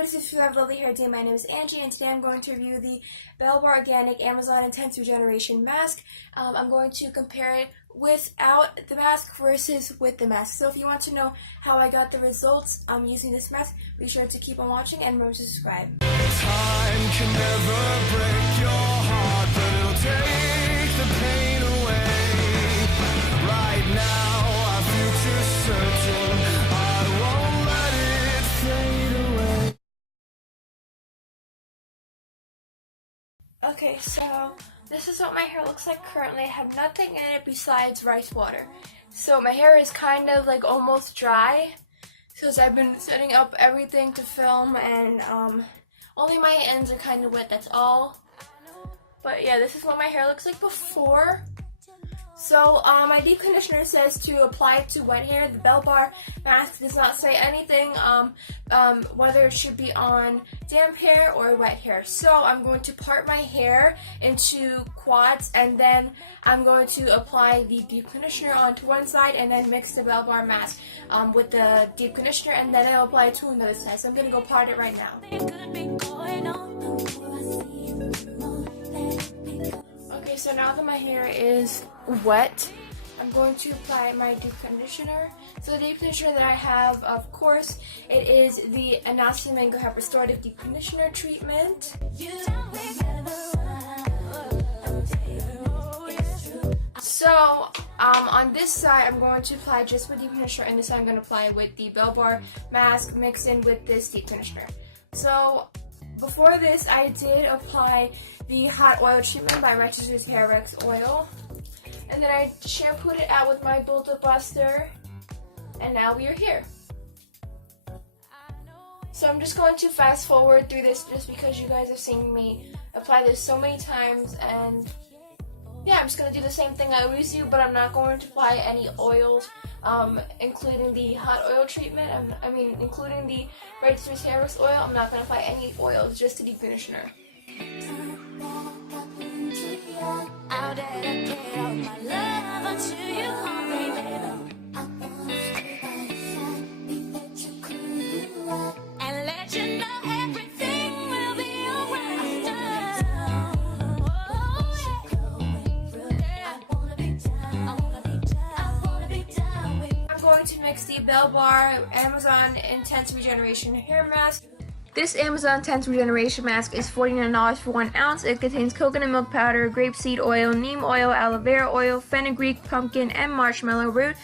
Anyways, if you have lovely hair day, my name is Angie, and today I'm going to review the Belle Organic Amazon Intense Regeneration Mask. I'm going to compare it without the mask versus with the mask. So if you want to know how I got the results using this mask, be sure to keep on watching and remember to subscribe. Time can never break your heart, but it'll take the pain away. Right now, our future's certain. I won't let it fade away. Okay, so this is what my hair looks like currently. I have nothing in it besides rice water. So my hair is kind of like almost dry because I've been setting up everything to film, and only my ends are kind of wet, that's all. But yeah, this is what my hair looks like before. So my deep conditioner says to apply it to wet hair. The Belle Bar mask does not say anything whether it should be on damp hair or wet hair. So I'm going to part my hair into quads, and then I'm going to apply the deep conditioner onto one side and then mix the Belle Bar mask with the deep conditioner, and then I'll apply it to another side. So I'm going to go part it right now. Okay, so now that my hair is wet, I'm going to apply my deep conditioner. So the deep conditioner that I have, of course, it is the Ethnicity Mango Hair Restorative Deep Conditioner Treatment. So on this side, I'm going to apply just with deep conditioner, and this side I'm going to apply with the Belle Bar mask mixed in with this deep conditioner. So before this, I did apply the hot oil treatment by Regeneration Hair X oil, and then I shampooed it out with my Build-Up Buster, and now we are here. So I'm just going to fast forward through this just because you guys have seen me apply this so many times, and yeah, I'm just going to do the same thing I always do, but I'm not going to apply any oils, including the hot oil treatment. Including the Regeneration Hair X oil. I'm not going to apply any oils, just the deep conditioner. To mix the Belle Bar Amazon Intense Regeneration Hair Mask. This Amazon Intense Regeneration Mask is $49 for 1 ounce. It contains coconut milk powder, grapeseed oil, neem oil, aloe vera oil, fenugreek, pumpkin, and marshmallow root.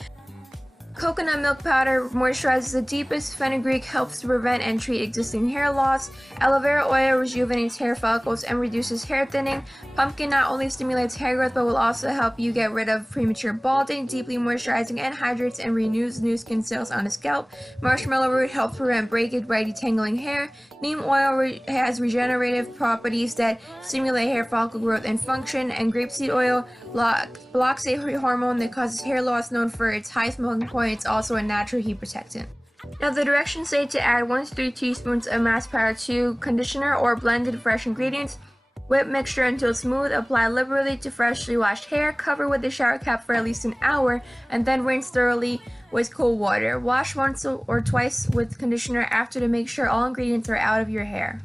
Coconut milk powder moisturizes the deepest. Fenugreek helps to prevent and treat existing hair loss. Aloe vera oil rejuvenates hair follicles and reduces hair thinning. Pumpkin not only stimulates hair growth but will also help you get rid of premature balding, deeply moisturizing and hydrates and renews new skin cells on the scalp. Marshmallow root helps prevent breakage by detangling hair. Neem oil has regenerative properties that stimulate hair follicle growth and function. And grapeseed oil blocks a hormone that causes hair loss known for its high smoking point. It's also a natural heat protectant. Now the directions say to add 1 to 3 teaspoons of mask powder to conditioner or blended fresh ingredients. Whip mixture until smooth, apply liberally to freshly washed hair, cover with a shower cap for at least an hour, and then rinse thoroughly with cold water. Wash once or twice with conditioner after to make sure all ingredients are out of your hair.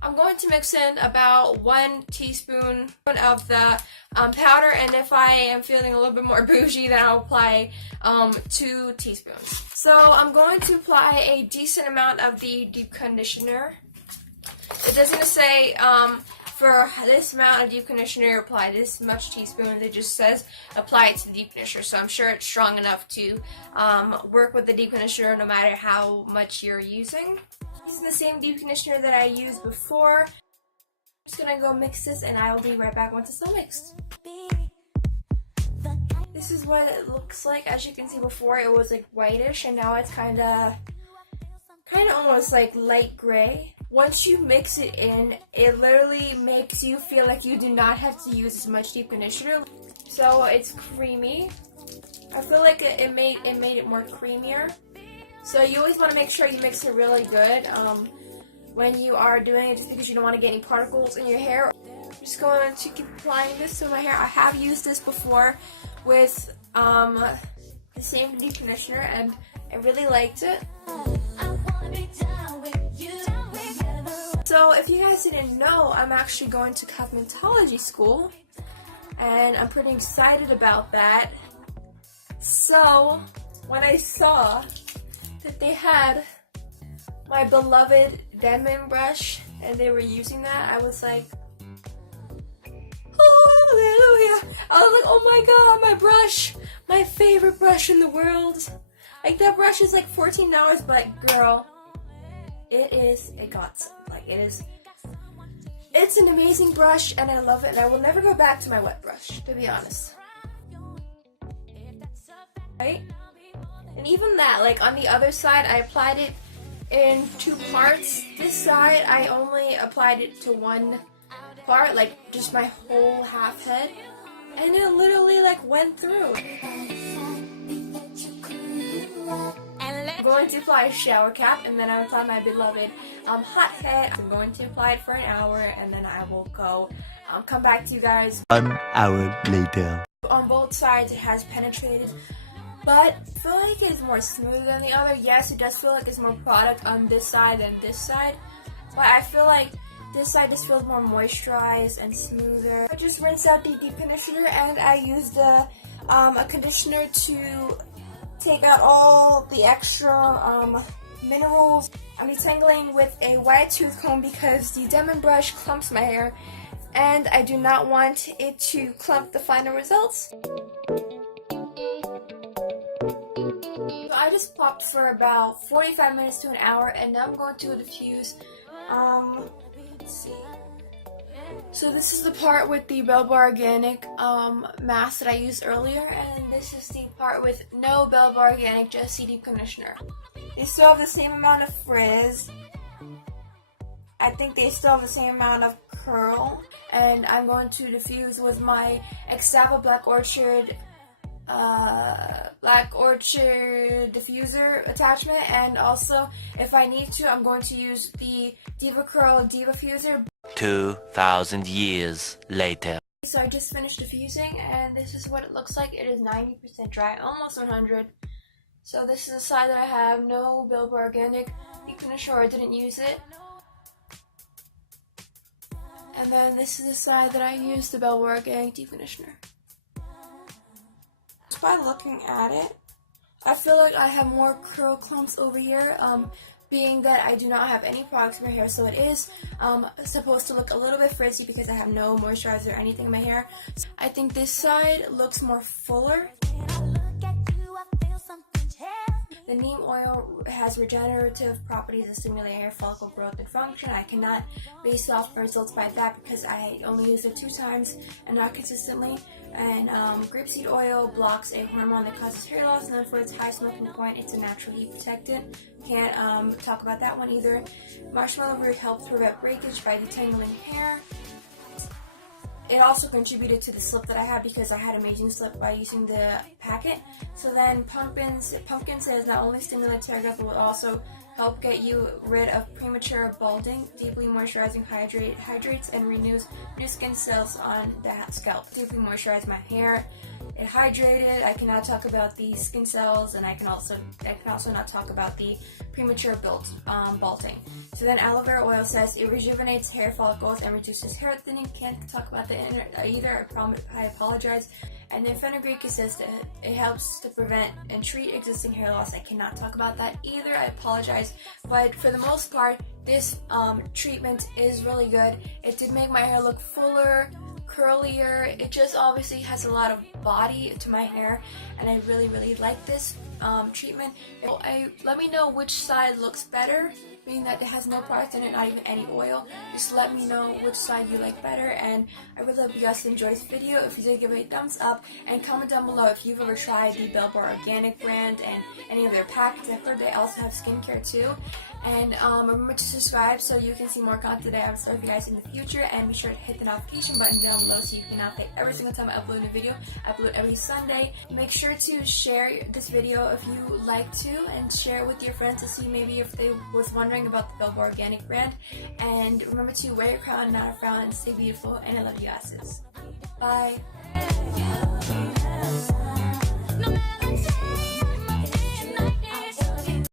I'm going to mix in about 1 teaspoon of the powder, and if I am feeling a little bit more bougie, then I'll apply 2 teaspoons. So I'm going to apply a decent amount of the deep conditioner. It doesn't say for this amount of deep conditioner apply this much teaspoon. It just says apply it to the deep conditioner, so I'm sure it's strong enough to work with the deep conditioner no matter how much you're using. This is the same deep conditioner that I used before. I'm just gonna go mix this, and I'll be right back once it's all mixed. This is what it looks like. As you can see, before it was like whitish, and now it's kind of almost like light gray. Once you mix it in, it literally makes you feel like you do not have to use as much deep conditioner. So it's creamy. I feel like it made it more creamier. So you always want to make sure you mix it really good when you are doing it, just because you don't want to get any particles in your hair. I'm just going to keep applying this to my hair. I have used this before with the same deep conditioner, and I really liked it. I wanna be down with you. So if you guys didn't know, I'm actually going to cosmetology school, and I'm pretty excited about that. So when I saw that they had my beloved Denman brush and they were using that, I was like, hallelujah! I was like, oh my god, my brush! My favorite brush in the world! Like, that brush is like $14, but girl, it is a godsend. Like, it's an amazing brush and I love it, and I will never go back to my wet brush, to be honest. Right? And even that, like on the other side, I applied it in 2 parts. This side, I only applied it to 1 part, like just my whole half head, and it literally like went through. I'm going to apply a shower cap, and then I will apply my beloved hot head. I'm going to apply it for an hour, and then I will go come back to you guys. 1 hour later. On both sides, it has penetrated, but I feel like it's more smooth than the other. Yes, it does feel like it's more product on this side than this side, but I feel like this side just feels more moisturized and smoother. I just rinsed out the deep conditioner, and I used a conditioner to take out all the extra minerals. I'm detangling with a wide tooth comb because the Denman brush clumps my hair, and I do not want it to clump the final results. So I just popped for about 45 minutes to an hour, and now I'm going to diffuse. Let's see. So this is the part with the Belle Organic mask that I used earlier, and this is the part with no Belle Organic, just CD conditioner. They still have the same amount of frizz. I think they still have the same amount of curl, and I'm going to diffuse with my Exava Black Orchid diffuser attachment, and also if I need to, I'm going to use the Diva Curl Diffuser. 2,000 years later. So I just finished diffusing, and this is what it looks like. It is 90% dry, almost 100. So this is the side that I have no Belle Organic deep conditioner, I didn't use it. And then this is the side that I used the Belle Organic deep conditioner. Just by looking at it, I feel like I have more curl clumps over here, being that I do not have any products in my hair, so it is supposed to look a little bit frizzy because I have no moisturizer or anything in my hair. I think this side looks more fuller. The neem oil has regenerative properties that stimulate hair follicle growth and function. I cannot base off my results by that because I only used it 2 times and not consistently. And grapeseed oil blocks a hormone that causes hair loss, known for its high smoking point. It's a natural heat protectant. Can't talk about that one either. Marshmallow root helps prevent breakage by detangling hair. It also contributed to the slip that I had because I had amazing slip by using the packet. So then pumpkin says not only stimulates hair growth, but will also help get you rid of premature balding, deeply moisturizing hydrates and renews new skin cells on the scalp. Deeply moisturize my hair. It hydrated. I cannot talk about the skin cells, and I can also not talk about the premature balding. So then aloe vera oil says it rejuvenates hair follicles and reduces hair thinning. Can't talk about that either. I apologize. And then fenugreek, it says that it helps to prevent and treat existing hair loss. I cannot talk about that either. I apologize. But for the most part, this treatment is really good. It did make my hair look fuller, curlier. It just obviously has a lot of body to my hair, and I really like this treatment. Let me know which side looks better, being that it has no product in it, not even any oil. Just let me know which side you like better, and I really hope you guys enjoyed this video. If you did, give it a thumbs up, and comment down below if you've ever tried the Belle Organic brand and any of their packs. I've heard they also have skincare too. And remember to subscribe so you can see more content I have for you guys in the future, and be sure to hit the notification button down below so you can update every single time I upload a video. I upload every Sunday. Make sure to share this video if you like to, and share it with your friends to see maybe if they was wondering about the Belle Organic brand. And remember to wear your crown, not a frown, and stay beautiful, and I love you guys. Bye.